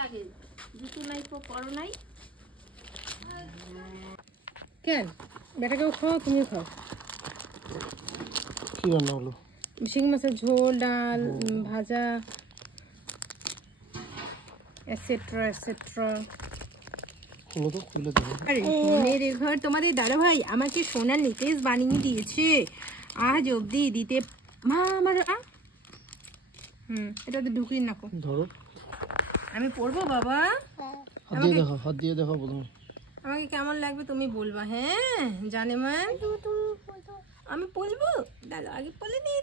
লাগে জুতো নাই তো করো নাই কেন বেটাকেও খাও তুমিও খাও। কি রান্না হলো? শিং মাছের ঝোল, ডাল, ভাজা এটসেট্রা এটসেট্রা। খুলো তো, খুলে দেবো। আরে সোনের ঘর তোমাদের দাদা ভাই আমাকে সোনার নেকলেস বানিয়ে দিয়েছে আজ অবধি দিতে মা আমার এটা তো ঢুকিয়ে নাকো। ধরো, আমি পরবো বাবা। হাত দিয়ে দেখো, হাত দিয়ে দেখো প্রথমে। আমাকে কেমন লাগবে তুমি বলবা। হ্যাঁ জানে মা আমি বলবো, দাদা আগে বলে নি।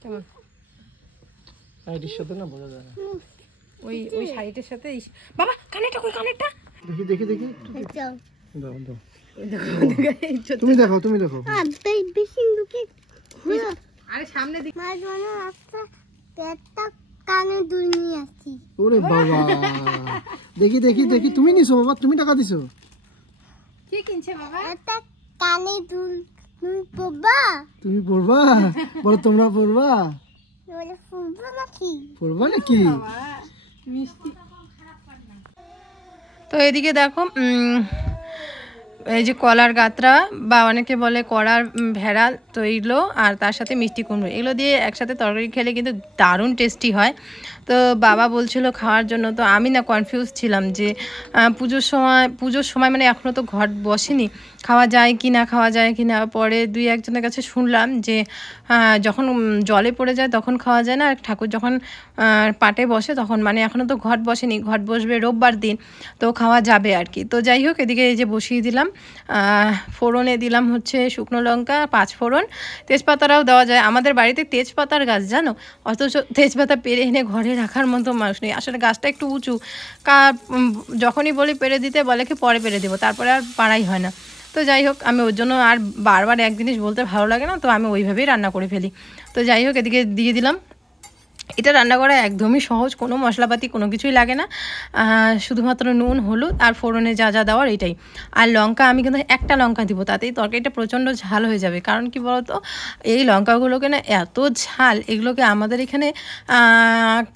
কেমন শাড়ির সাথে না বোঝা যায় না। ওই ওই শাড়িটার সাথে বাবা কানেরটা কই কানেরটা দেখি দেখি দেখি দাও দাও। তুমি দেখো, তুমি দেখো। আরে সামনে দিক কানে দুল নিয়ে আসছি। ওরে বাবা, দেখি দেখি দেখি। তুমি নিছো বাবা, তুমি টাকা দিছো। কি কিনছে বাবা? এটা কানে দুল। তুমি পড়বা? তুমি পড়বা? বলো তোমরা পড়বা? বলে পড়বা নাকি? পড়বা নাকি? মিষ্টি। তো এদিকে দেখো এই যে কলার গাত্রা বা অনেকে বলে কড়ার ভেড়া, তো এইগুলো আর তার সাথে মিষ্টি কুমড়ো এগুলো দিয়ে একসাথে তরকারি খেলে কিন্তু দারুণ টেস্টি হয়। তো বাবা বলছিল খাওয়ার জন্য, তো আমি না কনফিউজ ছিলাম যে পুজোর সময় মানে এখনও তো ঘট বসেনি, খাওয়া যায় কি না খাওয়া যায় কি না। পরে দুই একজনের কাছে শুনলাম যে যখন জলে পড়ে যায় তখন খাওয়া যায় না, আর ঠাকুর যখন পাটে বসে তখন, মানে এখনও তো ঘট বসেনি, ঘট বসবে রোববার দিন, তো খাওয়া যাবে আর কি। তো যাই হোক এদিকে এই যে বসিয়ে দিলাম, ফোড়নে দিলাম হচ্ছে শুকনো লঙ্কা, 5 ফোড়ন, তেজপাতাটাও দেওয়া যায়। আমাদের বাড়িতে তেজপাতার গাছ জানো, অথচ তেজপাতা পেরে এনে ঘরে রাখার মতো মানুষ নেই। আসলে গাছটা একটু উঁচু, যখনই বলি পেরে দিতে বলে কি পরে পেরে দেবো, তারপরে আর পাড়াই হয় না। তো যাই হোক আমি ওর জন্য আর বারবার এক জিনিস বলতে ভালো লাগে না, তো আমি ওইভাবেই রান্না করে ফেলি। তো যাই হোক এদিকে দিয়ে দিলাম। এটা রান্না করা একদমই সহজ, কোনো মশলাপাতি কোনো কিছুই লাগে না, শুধুমাত্র নুন হলুদ আর ফোড়নে যা যা দেওয়ার এটাই। আর লঙ্কা আমি কিন্তু একটা লঙ্কা দিব, তাতেই তরকারিটা প্রচণ্ড ঝাল হয়ে যাবে। কারণ কি বলতো, এই লঙ্কাগুলোকে না এত ঝাল, এগুলোকে আমাদের এখানে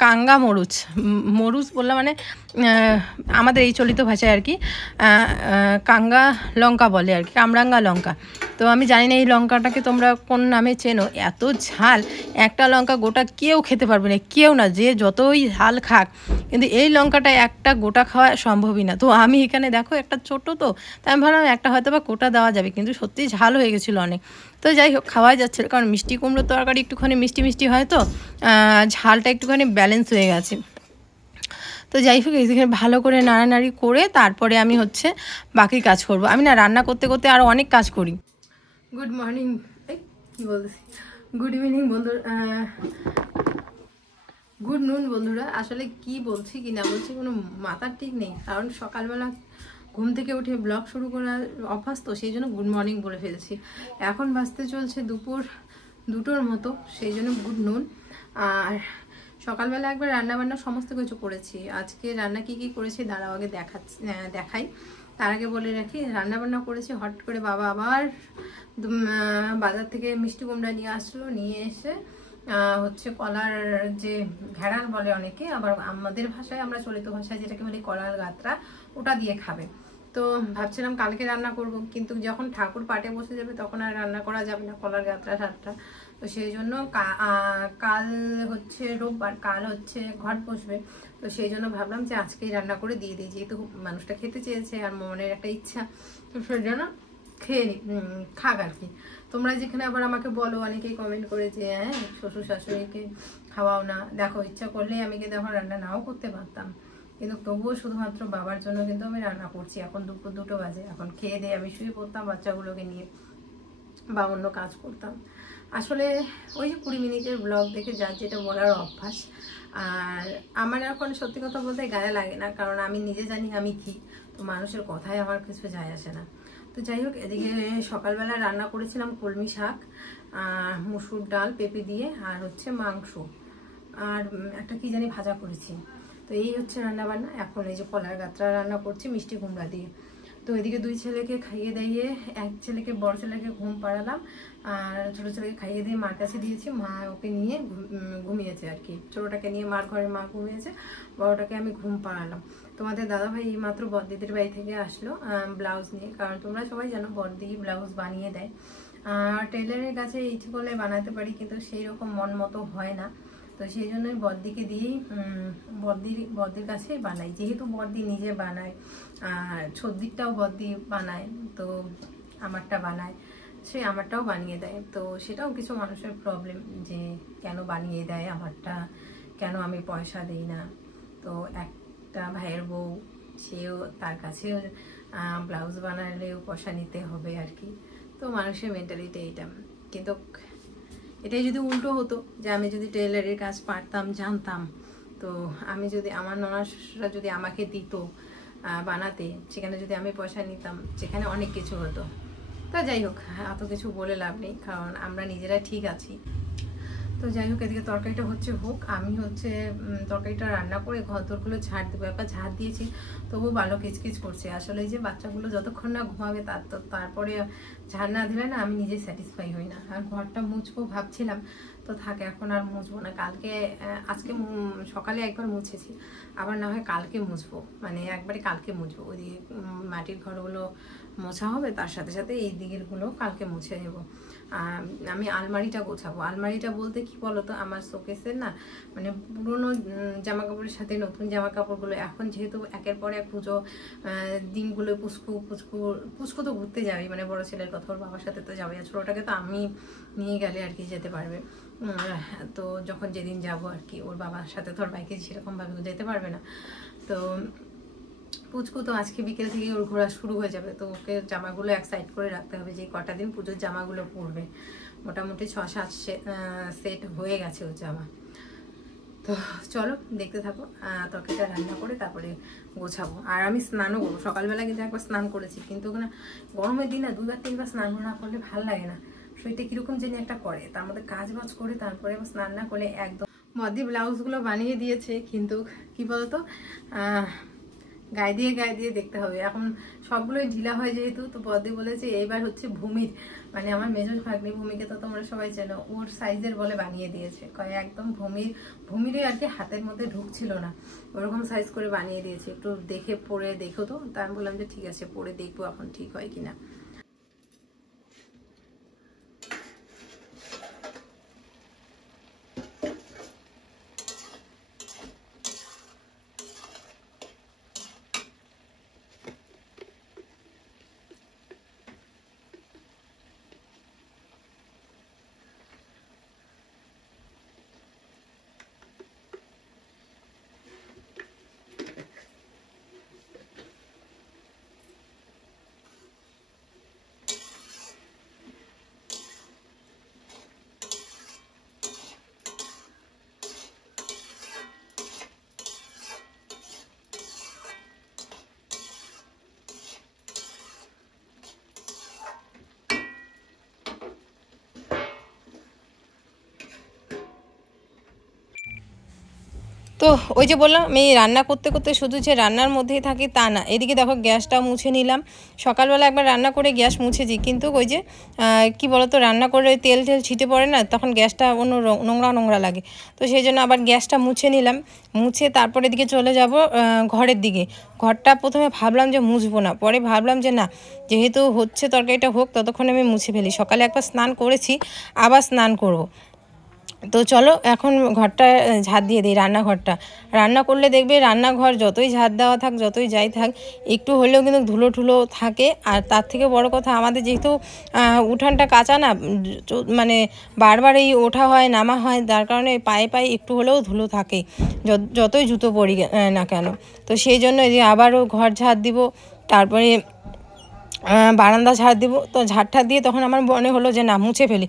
কাঙ্গা মরুচ বললাম, মানে আমাদের এই চলিত ভাষায় আর কি কাঙ্গা লঙ্কা বলে আর কি, কামরাঙ্গা লঙ্কা। তো আমি জানি না এই লঙ্কাটাকে তোমরা কোন নামে চেনো। এত ঝাল, একটা লঙ্কা গোটা কেউ খেতে পারবে না, কেউ না, যে যতই ঝাল খাক, কিন্তু এই লঙ্কাটা একটা গোটা খাওয়া সম্ভবই না। তো আমি এখানে দেখো একটা ছোট, তো তাই আমি ভাবলাম একটা হয়তো বা গোটা দেওয়া যাবে, কিন্তু সত্যি ঝাল হয়ে গেছিলো অনেক। তো যাই হোক খাওয়া যাচ্ছিল, কারণ মিষ্টি কুমড়োর তরকারি একটুখানি মিষ্টি মিষ্টি হয়, তো ঝালটা একটুখানি ব্যালেন্স হয়ে গেছে। তো যাই হোক এদিকে ভালো করে নাড়ানাড়ি করে তারপরে আমি হচ্ছে বাকি কাজ করব। আমি না রান্না করতে করতে আরও অনেক কাজ করি। গুড মর্নিং, কী বলছি, গুড ইভিনিং বন্ধুরা, গুড নুন বন্ধুরা। আসলে কি বলছি কি না বলছি কোনো মাথার ঠিক নেই, কারণ সকালবেলা ঘুম থেকে উঠে ব্লগ শুরু করার অভ্যাস, তো সেই জন্য গুড মর্নিং বলে ফেলছি। এখন বাজতে চলছে দুপুর 2টোর মতো, সেই জন্য গুড নুন। আর সকালবেলা একবার রান্নাবান্না সমস্ত কিছু করেছি। আজকে রান্না কি কি করেছি দাঁড়াও আগে দেখাই। তার আগে বলে রাখি, রান্নাবান্না করেছি হট করে বাবা আবার বাজার থেকে মিষ্টি কুমড়া নিয়ে আসলো, নিয়ে এসে হচ্ছে কলার যে ঘেরাল বলে অনেকে, আবার আমাদের ভাষায় আমরা চলিত ভাষায় যেটাকে বলি কলার গাত্রা, ওটা দিয়ে খাবে। তো ভাবছিলাম কালকে রান্না করব, কিন্তু যখন ঠাকুর পাটে বসে যাবে তখন আর রান্না করা যাবে না কলার গাত্রা ঠাট্টা। তো সেই জন্য কাল হচ্ছে রোববার, কাল হচ্ছে ঘট বসবে, তো সেই জন্য ভাবলাম যে আজকেই রান্না করে দিয়ে দিই, যেহেতু মানুষটা খেতে চেয়েছে আর মনের একটা ইচ্ছা, তো সেই জন্য খেয়ে খাক আর কি। তোমরা যেখানে আবার আমাকে বলো, অনেকেই কমেন্ট করে যে হ্যাঁ শ্বশুর শাশুড়িকে খাওয়াও না, দেখো ইচ্ছা করলেই আমি কিন্তু এখন রান্না নাও করতে পারতাম, কিন্তু তবুও শুধুমাত্র বাবার জন্য কিন্তু আমি রান্না করছি। এখন দুপুর 2টো বাজে, এখন খেয়ে দিয়ে আমি শুয়ে পড়তাম বাচ্চাগুলোকে নিয়ে বা অন্য কাজ করতাম। আসলে ওই যে 20 মিনিটের ব্লগ দেখে যার যেটা বলার অভ্যাস, আর আমার এখন সত্যি কথা বলতে গায়ে লাগে না, কারণ আমি নিজে জানি আমি কি, তো মানুষের কথায় আমার কিছু যায় আসে না। তো যাই হোক এদিকে সকালবেলা রান্না করেছিলাম কলমি শাক, মুসুর ডাল পেঁপে দিয়ে, আর হচ্ছে মাংস, আর একটা কি জানি ভাজা করেছি। তো এই হচ্ছে রান্না বান্না। এখন এই যে কলার গাত্রা রান্না করছি মিষ্টি কুমড়া দিয়ে। তো এদিকে 2 ছেলেকে খাইয়ে দিয়ে এক ছেলেকে বড় ছেলেকে ঘুম পাড়ালাম, আর ছোটো ছেলেকে খাইয়ে দিয়ে মার কাছে দিয়েছি। মা ওকে নিয়ে ঘুমিয়েছে আর কি। ছোটোটাকে নিয়ে মার ঘরে মা ঘুমিয়েছে, বড়টাকে আমি ঘুম পাড়ালাম। তোমাদের দাদাভাই এইমাত্র বড়দিদির বাড়ি থেকে আসলো ব্লাউজ নিয়ে, কারণ তোমরা সবাই জানো বড়দি ব্লাউজ বানিয়ে দেয়। টেলারের কাছে ইচ্ছে করলে বানাতে পারি, কিন্তু সেই রকম মন মতো হয় না। তো সেই জন্যই বড়দিকে দিয়েই বড়দির কাছেই বানাই, যেহেতু বড়দি নিজে বানায় আর ছদ্দিরটাও বড়দি বানায়, তো আমারটা বানায়, সে আমারটাও বানিয়ে দেয়। তো সেটাও কিছু মানুষের প্রবলেম যে কেন বানিয়ে দেয় আমারটা, কেন আমি পয়সা দিই না। তো একটা ভাইয়ের বউ, সেও তার কাছেও ব্লাউজ বানালেও পয়সা নিতে হবে আর কি। তো মানুষের মেন্টালিটি এইটা। কিন্তু এটাই যদি উল্টো হতো, যে আমি যদি টেলারের কাজ পারতাম, জানতাম, তো আমি যদি আমার ননাসরা যদি আমাকে দিত বানাতে, সেখানে যদি আমি পয়সা নিতাম, সেখানে অনেক কিছু হতো। তো যাই হোক, এত কিছু বলে লাভ নেই, কারণ আমরা নিজেরা ঠিক আছি। তো যাই হোক, এদিকে তরকারিটা হোক, আমি তরকারিটা রান্না করে ঘর দোরগুলো ঝাড় দেবো। একবার ঝাড় দিয়েছি, তবু ভালো কিচকিচ করছে। আসলে এই যে বাচ্চাগুলো যতক্ষণ না ঘুমাবে তারপরে ঝাড় না দিলে না আমি নিজে স্যাটিসফাই হই না। আর ঘরটা মুছবো ভাবছিলাম, তো থাকে এখন আর মুছবো না। আজকে সকালে একবার মুছেছি, আবার না হয় কালকে মুছবো, মানে একবারে কালকে মুছবো। ওইদিকে মাটির ঘরগুলো মোছা হবে, তার সাথে সাথে এই দিকেরগুলো কালকে মুছে নেবো। আমি আলমারিটা গোছাবো। আলমারিটা বলতে কি বলতো, আমার শোকেসের না মানে পুরোনো জামা কাপড়ের সাথে নতুন জামা কাপড়গুলো, এখন যেহেতু একের পর এক পুজো দিনগুলো পুচকু তো ঘুরতে যাবে, মানে বড় ছেলের কথা, ওর বাবার সাথে তো যাবে, আর ছোটোটাকে তো আমি নিয়ে গেলে আর কি যেতে পারবে। তো যখন যেদিন যাব আর কি, ওর বাবার সাথে তো ওর বাইকে সেরকমভাবে যেতে পারবে না। তো পুচকু তো আজকে বিকেল থেকে ওর ঘোরা শুরু হয়ে যাবে, তো ওকে জামাগুলো এক সাইড করে রাখতে হবে, যে কটা দিন পুজোর জামাগুলো পরবে। মোটামুটি 6-7 সেট হয়ে গেছে ওর জামা। তো চলো দেখতে থাকো, তরকারিটা রান্না করে তারপরে গোছাবো। আর আমি স্নানও করবো। সকালবেলা কিন্তু একবার স্নান করেছি, কিন্তু ওখানে গরমের দিন না 2-3বার স্নান না করলে ভালো লাগে না, শরীরটা কিরকম যেন একটা করে। তার মধ্যে কাজ বাজ করে তারপরে স্নান না করলে একদম। বড়দি ব্লাউজগুলো বানিয়ে দিয়েছে, কিন্তু কি বলতো গায়ে দিয়ে দেখতে হবে। এখন সবগুলোই ঢিলা হয় যেহেতু, তো বড়দি বলেছে এইবার হচ্ছে ভূমির, মানে আমার মেজো ভাগ্নি ভূমিকে তো তোমরা সবাই চেনো, ওর সাইজের বলে বানিয়ে দিয়েছে। একদম ভূমিরই আর কি হাতের মধ্যে ঢুকছিল না, ওরকম সাইজ করে বানিয়ে দিয়েছে। একটু দেখে পরে দেখো তো। তা আমি বললাম যে ঠিক আছে, পরে দেখবো এখন ঠিক হয় কিনা। তো ওই যে বললাম, আমি রান্না করতে করতে শুধু যে রান্নার মধ্যেই থাকি তা না। এদিকে দেখো গ্যাসটা মুছে নিলাম। সকালবেলা একবার রান্না করে গ্যাস মুছেছি, কিন্তু ওই যে কি বলতো, রান্না করে তেল ছিটে পড়ে না, তখন গ্যাসটা অন্য নোংরা লাগে। তো সেই জন্য আবার গ্যাসটা মুছে নিলাম। মুছে তারপর এদিকে চলে যাব ঘরের দিকে। ঘরটা প্রথমে ভাবলাম যে মুছবো না, পরে ভাবলাম যে না, যেহেতু হচ্ছে তরকারিটা হোক, ততক্ষণ আমি মুছে ফেলি। সকালে একবার স্নান করেছি, আবার স্নান করব। তো চলো এখন ঘরটা ঝাড় দিয়ে দিই। রান্না করলে দেখবে রান্নাঘর যতই ঝাড় দেওয়া থাক, যতই যাই থাক, একটু হলেও কিন্তু ধুলো থাকে। আর তার থেকে বড় কথা, আমাদের যেহেতু উঠানটা কাঁচা না, মানে বারবার এই ওঠা হয় নামা হয়, যার কারণে পায়ে একটু হলেও ধুলো থাকে, যতই জুতো পরি না কেন। তো সেই জন্য এই যে আবারও ঘর ঝাড় দিব, তারপরে বারান্দা ঝাড় দিব। তো ঝাড়টা দিয়ে তখন আমার মনে হলো যে না, মুছে ফেলি,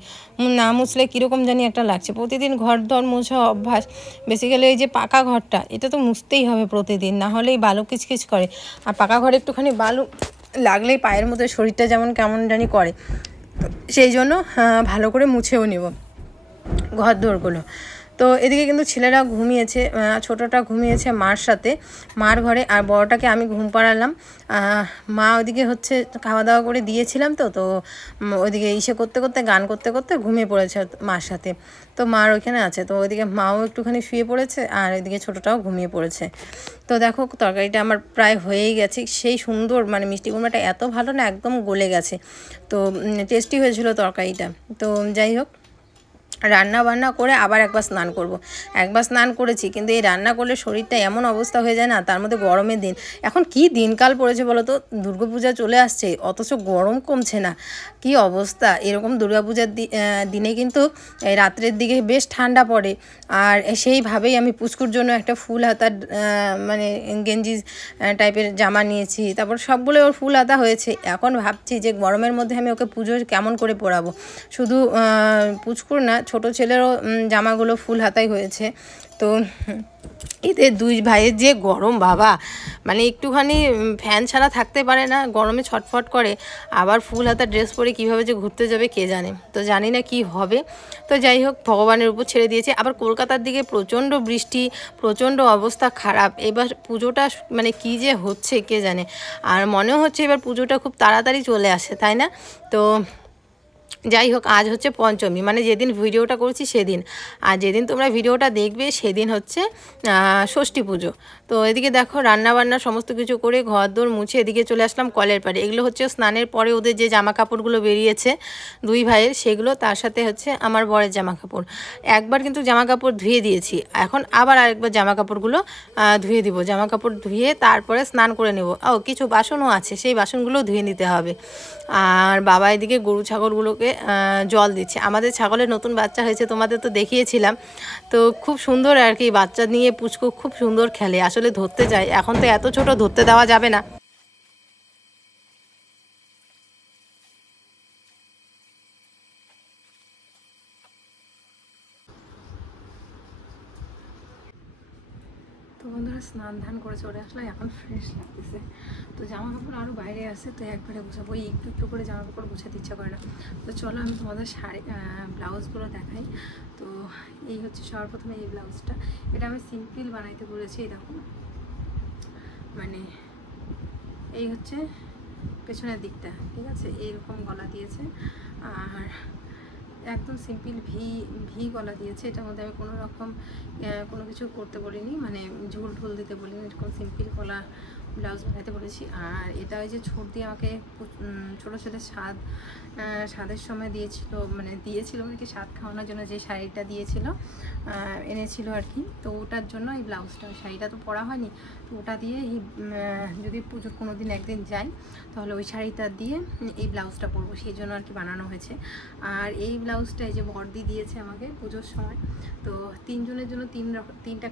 না মুছলে কীরকম জানি একটা লাগছে। প্রতিদিন ঘর মোছা অভ্যাস। বেসিক্যালি এই যে পাকা ঘরটা, এটা তো মুছতেই হবে প্রতিদিন, না হলেই বালু কিচকিচ করে। আর পাকা ঘরে একটুখানি বালু লাগলেই পায়ের মধ্যে শরীরটা যেমন কেমন জানি করে। সেই জন্য ভালো করে মুছেও নেব ঘর দোরগুলো। তো এদিকে কিন্তু ছেলেরা ঘুমিয়েছে, ছোটোটা ঘুমিয়েছে মার সাথে, মার ঘরে, আর বড়টাকে আমি ঘুম পাড়ালাম। মা ওইদিকে হচ্ছে খাওয়া দাওয়া করে দিয়েছিলাম, তো ওইদিকে ইসে করতে করতে গান করতে করতে ঘুমিয়ে পড়েছে মার সাথে। তো মার ওইখানে আছে, তো ওইদিকে মাও একটুখানি শুয়ে পড়েছে, আর ওইদিকে ছোটোটাও ঘুমিয়ে পড়েছে। তো দেখো তরকারিটা আমার প্রায় হয়েই গেছে, সেই সুন্দর মানে মিষ্টি কুমড়াটা এত ভালো না, একদম গলে গেছে, তো টেস্টি হয়েছিল তরকারিটা। তো যাই হোক, রান্না বান্না করে আবার একবার স্নান করব। একবার স্নান করেছি, কিন্তু এই রান্না করলে শরীরটা এমন অবস্থা হয়ে যায় না, তার মধ্যে গরমের দিন, এখন কি দিনকাল পড়েছে বলো তো, দুর্গাপূজা চলে আসছে অথচ গরম কমছে না, কি অবস্থা। এরকম দুর্গাপূজার দিনে কিন্তু রাত্রের দিকে বেশ ঠান্ডা পড়ে, আর সেইভাবেই আমি পুচকুর জন্য একটা ফুল হাতা মানে গেঞ্জি টাইপের জামা নিয়েছি, তারপর সবগুলো ওর ফুল হাতা হয়েছে। এখন ভাবছি যে গরমের মধ্যে আমি ওকে পুজো কেমন করে পরাবো, শুধু পুচকুর না, ছোটো ছেলেরও জামাগুলো ফুল হাতাই হয়েছে। তো এদের দুই ভাইয়ের যে গরম বাবা, মানে একটুখানি ফ্যান ছাড়া থাকতে পারে না, গরমে ছটফট করে, আবার ফুল হাতা ড্রেস পরে কীভাবে যে ঘুরতে যাবে কে জানে। তো জানি না কি হবে, তো যাই হোক ভগবানের উপর ছেড়ে দিয়েছে। আবার কলকাতার দিকে প্রচণ্ড বৃষ্টি, প্রচণ্ড অবস্থা খারাপ, এবার পুজোটা মানে কী যে হচ্ছে কে জানে। আর মনেও হচ্ছে এবার পুজোটা খুব তাড়াতাড়ি চলে আসে, তাই না? তো যাই হোক, আজ হচ্ছে পঞ্চমী, মানে যেদিন ভিডিওটা করছি সেদিন, আর যেদিন তোমরা ভিডিওটা দেখবে সেদিন হচ্ছে ষষ্ঠী পুজো। তো এদিকে দেখো রান্নাবান্না সমস্ত কিছু করে ঘর দোর মুছে এদিকে চলে আসলাম কলের পাড়ে। এগুলো হচ্ছে স্নানের পরে ওদের যে জামা কাপড়গুলো বেরিয়েছে দুই ভাইয়ের, সেগুলো, তার সাথে হচ্ছে আমার বরের জামা কাপড়। একবার কিন্তু জামা কাপড় ধুয়ে দিয়েছি, এখন আবার আরেকবার জামা কাপড়গুলো ধুয়ে দিব। জামা কাপড় ধুয়ে তারপরে স্নান করে নেব। কিছু বাসনও আছে, সেই বাসনগুলো ধুয়ে নিতে হবে। আর বাবা এদিকে গরু ছাগলগুলোকে জল দিচ্ছে। আমাদের ছাগলের নতুন বাচ্চা হয়েছে, তোমাদের তো দেখিয়েছিলাম। তো খুব সুন্দর আর কি, বাচ্চা নিয়ে পুচকু খুব সুন্দর খেলে, আসলে ধরতে যায়, এখন তো এত ছোট ধরতে দেওয়া যাবে না। তো বন্ধুরা স্নান ধান করে চলে আসলে, এখন ফ্রেশ লাগতেছে। তো জামা কাপড় আরও বাইরে আছে, তো একবারে গুছাবো, একটু একটু করে জামা কাপড় গুছাতে ইচ্ছা করে না। তো চলো আমি তোমাদের শাড়ি ব্লাউজগুলো দেখাই। তো এই হচ্ছে সবার প্রথমে এই ব্লাউজটা, এটা আমি সিম্পল বানাইতে বলেছি। এরকম মানে এই হচ্ছে পেছনের দিকটা, ঠিক আছে, এইরকম গলা দিয়েছে, আর একদম সিম্পল ভি গলা দিয়েছে। এটার মধ্যে আমি কোনো রকম কোনো কিছু করতে বলিনি, মানে ঝুল ঢুল দিতে বলিনি, এরকম সিম্পল গলা ব্লাউজ বানাইতে বলেছি। আর এটা ওই যে ছোট দিয়ে আমাকে ছোটো ছেলে স্বাদের সময় দিয়েছিল, মানে কি স্বাদ খাওয়ানোর জন্য যে শাড়িটা দিয়েছিল, এনেছিল আর কি। তো ওটার জন্য এই ব্লাউজটা, শাড়িটা তো পরা হয়নি, তো ওটা দিয়ে যদি পুজোর কোনো দিন একদিন যাই, তাহলে ওই শাড়িটা দিয়ে এই ব্লাউজটা পরবো, সেই জন্য আর কি বানানো হয়েছে। আর এই ব্লাউজটা এই যে বর্দি দিয়েছে আমাকে পুজোর সময়। তো তিনজনের জন্য তিনটা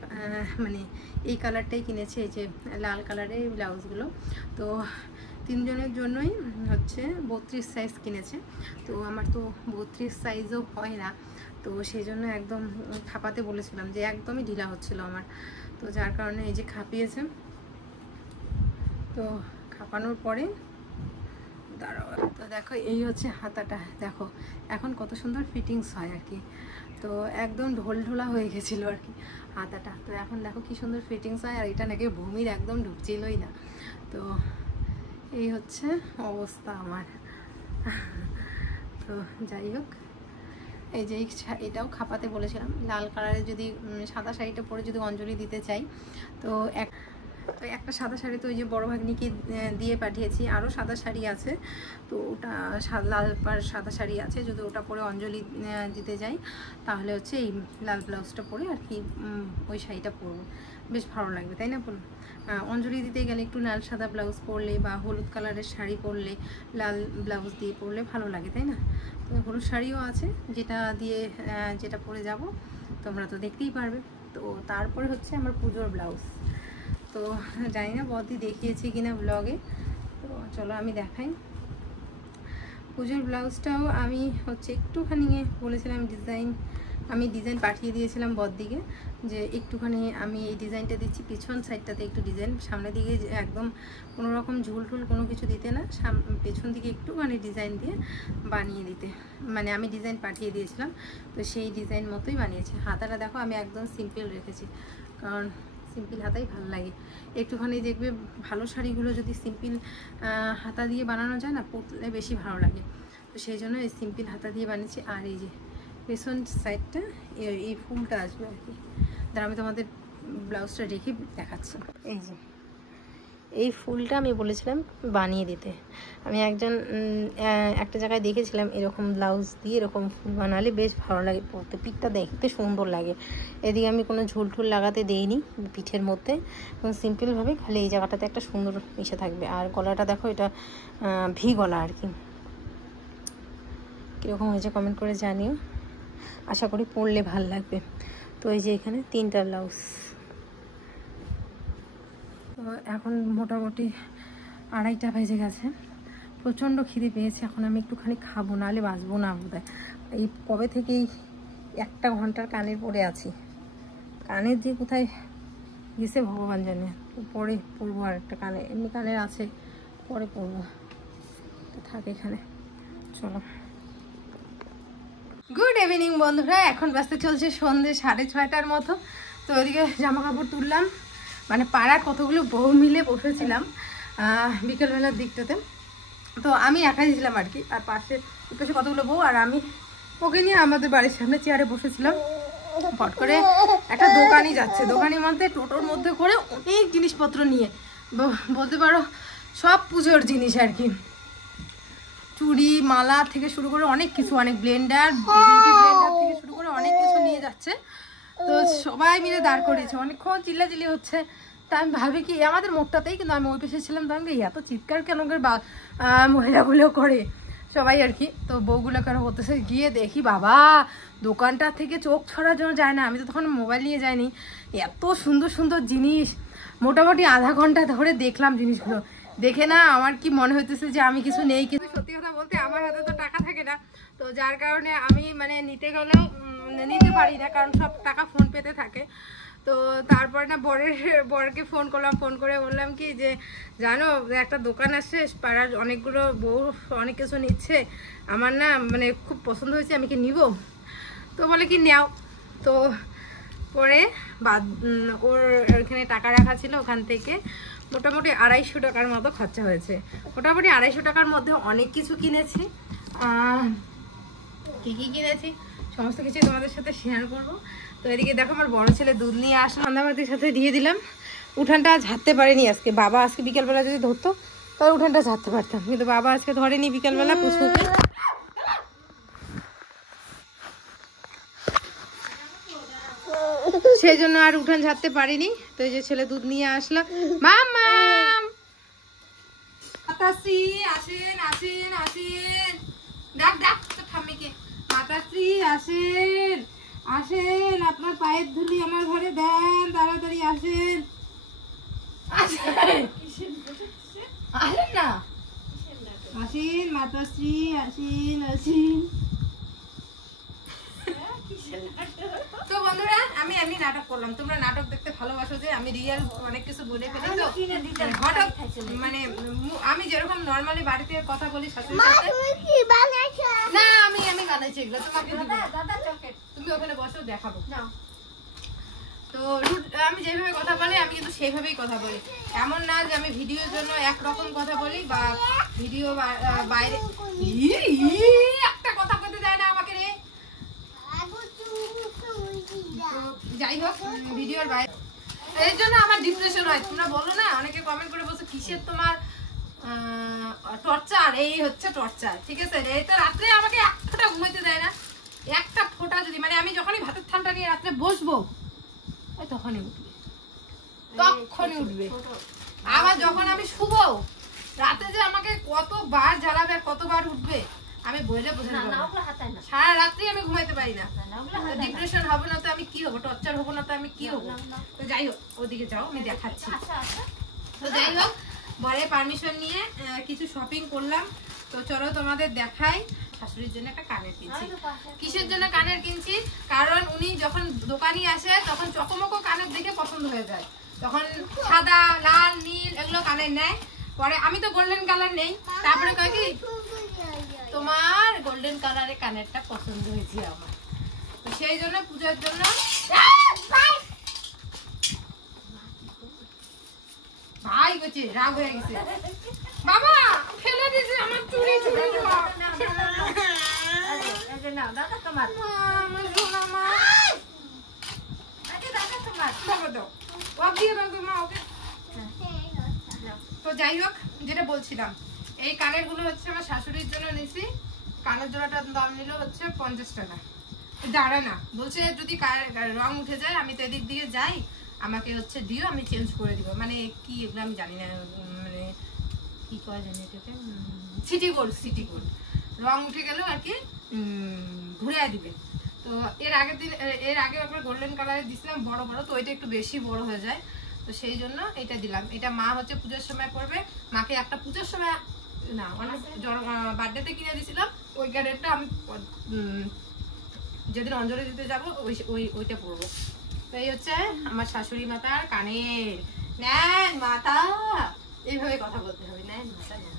মানে এই কালারটাই কিনেছে, এই যে লাল কালারের এই ব্লাউজগুলো। তো তিনজনের জন্যই হচ্ছে 32 সাইজ কিনেছে। তো আমার তো 32 সাইজও হয় না, তো সেই জন্য একদম খাপাতে বলেছিলাম, যে একদমই ঢিলা হচ্ছিল আমার, তো যার কারণে এই যে খাপিয়েছে। তো খাপানোর পরে দাঁড়াও, তো দেখো এই হচ্ছে হাতাটা, দেখো এখন কত সুন্দর ফিটিংস হয় আর কি। তো একদম ঢোলা হয়ে গেছিলো আর কি হাতাটা, তো এখন দেখো কি সুন্দর ফিটিংস হয়। আর এটা নাকি ভূমির একদম ঢুকছিলই না। তো এই হচ্ছে অবস্থা আমার। তো যাই হোক, এই যে এটাও খাপাতে বলেছিলাম, লাল কালারের যদি সাদা শাড়িটা পরে যদি অঞ্জলি দিতে চাই, তো একটা সাদা শাড়ি তো ওই যে বড় ভাগ্নিকে দিয়ে পাঠিয়েছি, আরও সাদা শাড়ি আছে, তো ওটা লাল সাদা শাড়ি আছে, যদি ওটা পরে অঞ্জলি দিতে যাই, তাহলে হচ্ছে এই লাল ব্লাউজটা পরে আর কি ওই শাড়িটা পরবো, বেশ ভালো লাগবে, তাই না বলুন? অঞ্জলি দিতে গেলে একটু লাল সাদা ব্লাউজ পরলে বা হলুদ কালারের শাড়ি পরলে, লাল ব্লাউজ দিয়ে পরলে ভালো লাগে, তাই না? তো হলুদ শাড়িও আছে, যেটা পরে যাব তোমরা তো দেখতেই পারবে। তো তারপরে হচ্ছে আমার পুজোর ব্লাউজ, তো জানি না বদি দেখিয়েছি কিনা ব্লগে, তো চলো আমি দেখাই। পুজোর ব্লাউজটাও আমি হচ্ছে একটুখানি বলেছিলাম ডিজাইন আমি ডিজাইন পাঠিয়ে দিয়েছিলাম বড়দিকে যে একটুখানি আমি এই ডিজাইনটা দিচ্ছি, পিছন সাইডটাতে একটু ডিজাইন, সামনের দিকে একদম কোনো রকম ঝুল টুল কোনো কিছু দিতে না, পেছন দিকে একটুখানি ডিজাইন দিয়ে বানিয়ে দিতে, মানে আমি ডিজাইন পাঠিয়ে দিয়েছিলাম। তো সেই ডিজাইন মতোই বানিয়েছে। হাতাটা দেখো আমি একদম সিম্পল রেখেছি, কারণ সিম্পল হাতাই ভালো লাগে। একটুখানি দেখবে ভালো শাড়িগুলো যদি সিম্পল হাতা দিয়ে বানানো যায় না, পরলে বেশি ভালো লাগে। তো সেই জন্য এই সিম্পল হাতা দিয়ে বানিয়েছি। আর এই যে পেছন সাইডটা এই ফুলটা আসবে আর কি। তার আমি তোমাদের ব্লাউজটা রেখে দেখাচ্ছি। এই যে এই ফুলটা আমি বলেছিলাম বানিয়ে দিতে। আমি একটা জায়গায় দেখেছিলাম এরকম ব্লাউজ দিয়ে এরকম ফুল বানালে বেশ ভালো লাগে পরতে, পিঠটা দেখতে সুন্দর লাগে। এদিকে আমি কোনো ঝুল টুল লাগাতে দেইনি পিঠের মধ্যে, এবং সিম্পলভাবে খালি এই জায়গাটাতে একটা সুন্দর মিশে থাকবে। আর গলাটা দেখো, এটা ভি গলা আর কি। কীরকম হয়েছে কমেন্ট করে জানিও, আশা করি পরলে ভাল লাগবে। তো এই যে এখানে 3টা ব্লাউজ। তো এখন মোটামুটি 2:30 বেজে গেছে, প্রচণ্ড খিদে পেয়েছে। এখন আমি একটুখানি খাবো, নাহলে বাঁচবো না বোধহয়। এই কবে থেকেই 1 ঘন্টার কানের পরে আছি, কানের দিয়ে কোথায় গেছে ভগবান জানে। পরে পরবো, আর একটা কানে এমনি কানের আছে, পরে পরবো। তো থাকে এখানে, চলো। গুড ইভিনিং বন্ধুরা, এখন বাজতে চলছে সন্ধ্যে 6:30টার মতো। তো ওইদিকে জামা কাপড় তুললাম, মানে পাড়ার কতগুলো বউ মিলে বসেছিলাম বিকেলবেলার দিকটাতে। তো আমি একাই ছিলাম আর কি, আর পাশে কতগুলো বউ, আর আমি ওকে নিয়ে আমাদের বাড়ির সামনে চেয়ারে বসেছিলাম। পট করে একটা দোকানই যাচ্ছে, দোকানের মধ্যে টোটোর মধ্যে করে অনেক জিনিসপত্র নিয়ে, বলতে পারো সব পুজোর জিনিস আর কি, চুড়ি মালা থেকে শুরু করে অনেক কিছু, অনেক ব্লেন্ডার, বিউটি ব্লেন্ডার থেকে শুরু করে অনেক কিছু নিয়ে যাচ্ছে। তো সবাই মিলে দাঁড় করেছে, অনেকক্ষণ চিল্লাচিল্লি হচ্ছে। তা আমি ভাবি কি আমাদের মোড়টাতেই, কিন্তু আমি ওই পেশে ছিলাম, তো আমি এত চিৎকার কেন করে মহিলাগুলো করে সবাই আর কি। তো বউগুলো কেন করতেছে, গিয়ে দেখি বাবা দোকানটা থেকে চোখ ছড়ার জন্য যায় না। আমি তো তখন মোবাইল নিয়ে যাইনি, এত সুন্দর সুন্দর জিনিস। মোটামুটি আধা ঘন্টা ধরে দেখলাম জিনিসগুলো, দেখে না আমার কি মনে হইতেছে যে আমি কিছু নেই। কিন্তু সত্যি কথা বলতে আমার হাতে তো টাকা থাকে না, তো যার কারণে আমি মানে নিতে গেলেও নিতে পারি না, কারণ সব টাকা ফোন পেতে থাকে। তো তারপরে না বরকে ফোন করলাম, ফোন করে বললাম কি যে জানো একটা দোকান আসছে, পাড়ার অনেকগুলো বউ অনেক কিছু নিচ্ছে, আমার না মানে খুব পছন্দ হয়েছে, আমি কি নিব? তো বলে কি নাও। তো পরে ওর ওখানে টাকা রাখা ছিল, ওখান থেকে মোটামুটি 250 টাকার মতো খরচা হয়েছে। মোটামুটি 250 টাকার মধ্যে অনেক কিছু কিনেছি। কি কি কিনেছি সমস্ত কিছু তোমাদের সাথে শেয়ার করবো। তো এদিকে দেখো আমার বড় ছেলে দুধ নিয়ে আসলো, সন্ধ্যাবাতির সাথে দিয়ে দিলাম। উঠানটা ঝাড়তে পারিনি আজকে, বাবা আজকে বিকেলবেলা যদি ধরতো তাহলে উঠানটা ঝাড়তে পারতাম, কিন্তু বাবা আজকে ধরেনি বিকেলবেলা পুষুকে। সেই জন্য আর উঠান ঝাড়তে পারিনি। তো এই যে ছেলে দুধ নিয়ে আসলো, মামা মাতাশ্রী আসেন আসেন আসেন, ডাক ডাক তো ঠাম্মিকে, মাতাশ্রী আসেন আসেন, আপনার পায়ের ধুলি আমার ঘরে দেন, তাড়াতাড়ি আসেন আসেন না, আসেন মাতাশ্রী আসেন আসেন। তো বন্ধুরা আমি এমনি নাটক করলাম, তোমরা নাটক দেখতে ভালোবাসো যে আমি রিয়েল অনেক কিছু বলে ফেলি। তো হঠাৎ মানে আমি যেরকম নরমালি বাড়িতে কথা বলি শাশুড়ির সাথে, না আমি বানাইছি এগুলো তোমাকে, তুমি ওখানে বসো দেখাবো। তো আমি যেভাবে কথা বলি আমি কিন্তু সেইভাবেই কথা বলি, এমন না যে আমি ভিডিওর জন্য একরকম কথা বলি বা ভিডিও বাইরে একটা কথা বলতে দেয় না আমাকে রে। যাই হোক ভিডিওর বাইরে, এর জন্য আমার ডিপ্রেশন হয়। তোমরা বলো না, অনেকে কমেন্ট করে বলছো কিসের তোমার টর্চার, এই হচ্ছে টর্চার, ঠিক আছে। এই তো রাত্রে আমাকে এক ফোঁটা ঘুমাইতে দেয় না, একটা ফোঁটা যদি, মানে আমি যখনই ভাতের থালটা নিয়ে রাত্রে বসবো ওই তখনই উঠবে। আবার যখন আমি শুবো রাতে যে আমাকে কতবার জ্বালাবে আর কতবার উঠবে আমি বলে বোঝাতে পারবো না। সারা রাত্রি আমি ঘুমাইতে পারি না, ডিপ্রেশন হবে না তো আমি কি হবো, টর্চার হবো না তো আমি কি হবো। তো যাই হোক ওদিকে যাও আমি দেখাচ্ছি। তো যাই হোক বরের পারমিশন নিয়ে কিছু শপিং করলাম, তো চলো তোমাদের দেখাই। শাশুড়ির জন্য একটা কানের কিনছি। কিসের জন্য কানের কিনছি? কারণ উনি যখন দোকানি আসে তখন চকমকো কানের দেখে পছন্দ হয়ে যায়, তখন সাদা লাল নীল এগুলো কানের নেয়। পরে আমি তো গোল্ডেন কালার নেই, তারপরে কয় কি তোমার গোল্ডেন কালারের কানেরটা পছন্দ হয়েছে আমার, তো সেই জন্য পূজার জন্য ভাই গেছে রাগ হয়ে গেছে। বাবা ফেলে দিয়েছে আমার চুড়ি, চুড়ি তো যাই হোক, যেটা বলছিলাম, এই কানের গুলো হচ্ছে আমার শাশুড়ির জন্য নিছি। কানের জোড়াটার দাম নিল হচ্ছে 50 টাকা। দাঁড়া না, বলছে যদি রং উঠে যায়, আমি তো এদিক দিয়ে যাই, আমাকে হচ্ছে দিও, আমি চেঞ্জ করে দিব। মানে কি এগুলো আমি জানি না, মানে কি করা জানি এটাকে, সিটি গোল্ড, সিটি গোল্ড রং উঠে গেল আর কি ঘুরে দিবে। তো এর আগে একবার গোল্ডেন কালারে দিছিলাম বড় বড়, তো ওইটা একটু বেশি বড় হয়ে যায়, তো সেই জন্য এটা দিলাম। এটা মা হচ্ছে পুজোর সময় পরবে, মাকে একটা পুজোর সময় না বার্থডেতে কিনে দিয়েছিলাম, ওই কানেরটা আমি যেদিন অঞ্জলি দিতে যাবো ওইটা পরবো। তো এই হচ্ছে আমার শাশুড়ি মাতার কানের। নেন মাতা, এইভাবে কথা বলতে হবে, নেন মাতা নেন।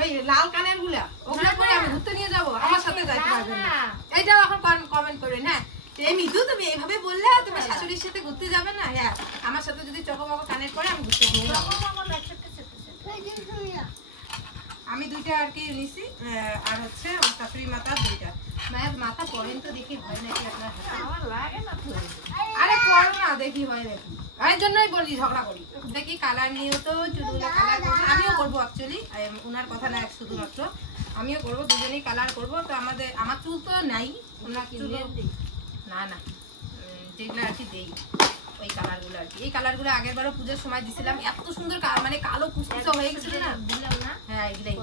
ওই লাল কানের গুলা ওগুলা পরে আমি ঘুরতে নিয়ে যাবো, আমার সাথে যাইতে পারবেন না। এই যাও এখন কমেন্ট করেন। হ্যাঁ মিঠু, তুমি এইভাবে বললে তুমি শাশুড়ির সাথে ঘুরতে যাবে না? হ্যাঁ আমার সাথে যদি চকমকো কানের পরে আমি ঘুরতে নিয়ে যাবো। আমি দুইটা আর কি নিছি, আর হচ্ছে আমার শাশুড়ি মাতার দুইটা। মায়ের মাথা পরেন তো দেখি হয় নাকি আপনার? আমার লাগে না তো। আরে পড়ো না, দেখি হয় নাকি, এই জন্যই বলি ঝগড়া করি। দেখি কালার নিয়েও তো চুলগুলো কালার করবো, আমিও করবো অ্যাকচুয়ালি, ওনার কথা না শুধুমাত্র আমিও করবো, দুজনেই কালার করবো। তো আমার চুল তো নাই, ওনার চুল না না যেগুলো আর কি দেই ওই কালারগুলো আর কি। এই কালারগুলো আগের বারও পুজোর সময় দিছিলাম, এত সুন্দর মানে কালো কুচকুচো হয়ে গেছিল না, দিলাম না। হ্যাঁ এগুলাই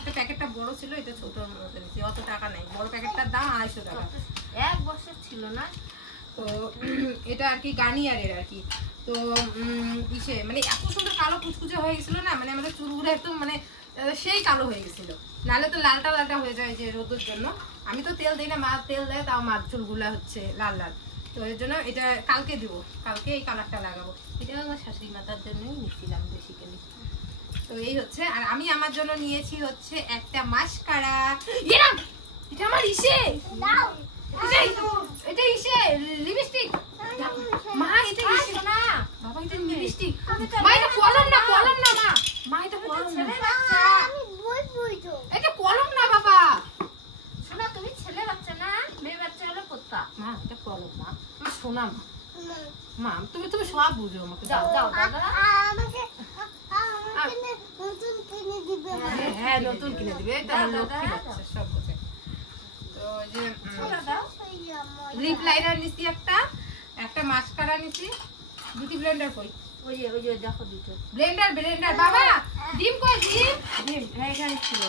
এটা প্যাকেটটা বড় ছিল, এটা ছোট মতো নিচ্ছি, অত টাকা নাই। বড় প্যাকেটটার দাম 250 টাকা, 1 বছর ছিল না। তো এটা আর কি গার্নিয়ারের আর কি। তো ইসে মানে এত সুন্দর কালো কুচকুচে হয়ে গেছিল না, মানে আমাদের চুলগুলো একদম মানে সেই কালো হয়ে গেছিল, নাহলে তো লালটা লালটা হয়ে যায় যে রোদের জন্য। আমি তো তেল দিই না, মা তেল দেয়, তাও মার চুলগুলা হচ্ছে লাল লাল। তো এর জন্য এটা কালকে দিব, কালকে এই কালারটা লাগাবো। এটা আমার শাশুড়ি মাতার জন্যই নিচ্ছিলাম বেসিক্যালি। তো এই হচ্ছে, আর আমি আমার জন্য নিয়েছি হচ্ছে একটা মাস্কারা। এটা আমার ইসে, এটা ইসে লিপস্টিক। মা এটা ইসে না বাবা, এটা লিপস্টিক। মা এটা কলম না, কলম না মা, মা এটা কলম না, আমি বলবো এটা কলম না বাবা। শোনা, তুমি ছেলে বাচ্চা না, মেয়ে বাচ্চা হলে পড়তা। মা এটা কলম মা, আমার শোনা মা, তুমি সব বুঝো আমাকে। দাও দাও দাদা, আমাকে নতুন কিনে দিবে। হ্যাঁ নতুন কিনে দিবে, এটা লক্ষ্মী বাচ্চা সব বুঝে। তো যে লিপ লাইনার নিছি, একটা মাস্কারা নিছি, বিউটি ব্লেন্ডার কই? ওই যে দেখো দুটো ব্লেন্ডার বাবা, ডিম কই? ডিম হ্যাঁ এখানে ছিল।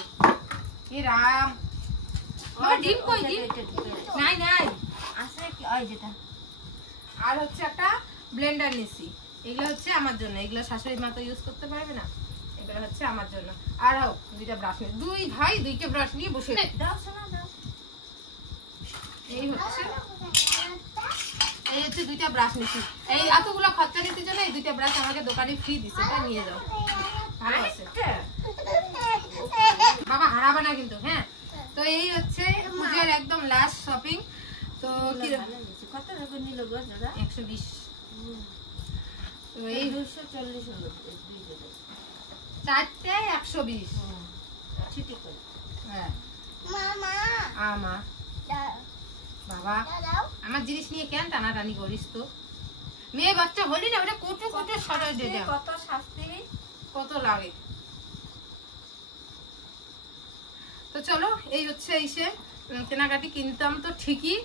এ রাম বাবা, ডিম কই? ডিম নাই আছে কি? ওই যেটা। আর হচ্ছে একটা ব্লেন্ডার নিছি, এগুলো হচ্ছে আমার জন্য, এগুলো শাশুড়ি মা তো ইউজ করতে পারবে না, এগুলো হচ্ছে আমার জন্য। আর দুইটা ব্রাশ নিয়ে, দুই ভাই দুইটা ব্রাশ নিয়ে বসে। দাও শোনা দাও। এই হচ্ছে দুইটা ব্রাশ নিছি, এই এতগুলো খরচা নিতে জন্য এই দুইটা ব্রাশ আমাকে দোকানে ফ্রি দিছে, এটা নিয়ে যাও, ভালো আছে বাবা, হারাবে না কিন্তু। হ্যাঁ তো এই হচ্ছে পূজার একদম লাস্ট শপিং। তো কত টাকা নিল গো দাদা? 120। তো এই 240 হলো, চারটে 120। ছুটি করে। হ্যাঁ মামা আমা বাবা, আমার জিনিস নিয়ে কেন টানাটানি করিস? তো মেয়ে বাচ্চা হলি না, ওটা কোটে কোটে সরাই দে, কত শাস্তি কত লাগে। তো চলো, এই হচ্ছে এসে কেনাকাটি কিনতাম তো ঠিকই,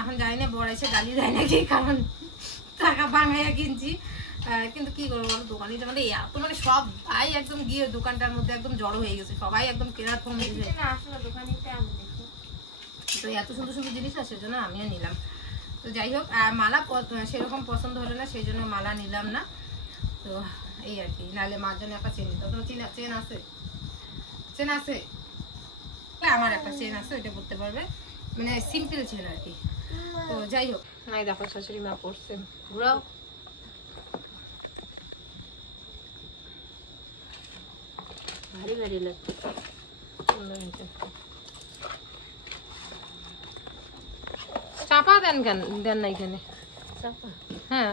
এখন জানি না বড় এসে গালি দেয় নাকি, কারণ টাকা বাঙাইয়া কিনছি। কিন্তু কি করবো বলো, দোকানিটা মানে এত মানে সব ভাই একদম গিয়ে দোকানটার মধ্যে একদম জড়ো হয়ে গেছে, সবাই একদম কেনার ফোন দিয়েছে। আসলে দোকানিতে আমি দেখি তো এত সুন্দর সুন্দর জিনিস আছে, সেজন্য আমিও নিলাম। তো যাই হোক, মালা সেরকম পছন্দ হলো না, সেই জন্য মালা নিলাম না। তো এই আর কি, নাহলে মার জন্য একটা চেন নিতে হবে। তোমার চেন আছে? চেন আছে? আমার একটা চেন আছে, ওইটা পরতে পারবে, মানে সিম্পল চেন আর কি। তো যাই হোক, নাই দেখো শাশুড়ি মা পরছেন, ঘুরাও। ভারী ভারী লাগছে, সুন্দর হয়েছে। চাপা দেন কেন, দেন না এখানে চাপা? হ্যাঁ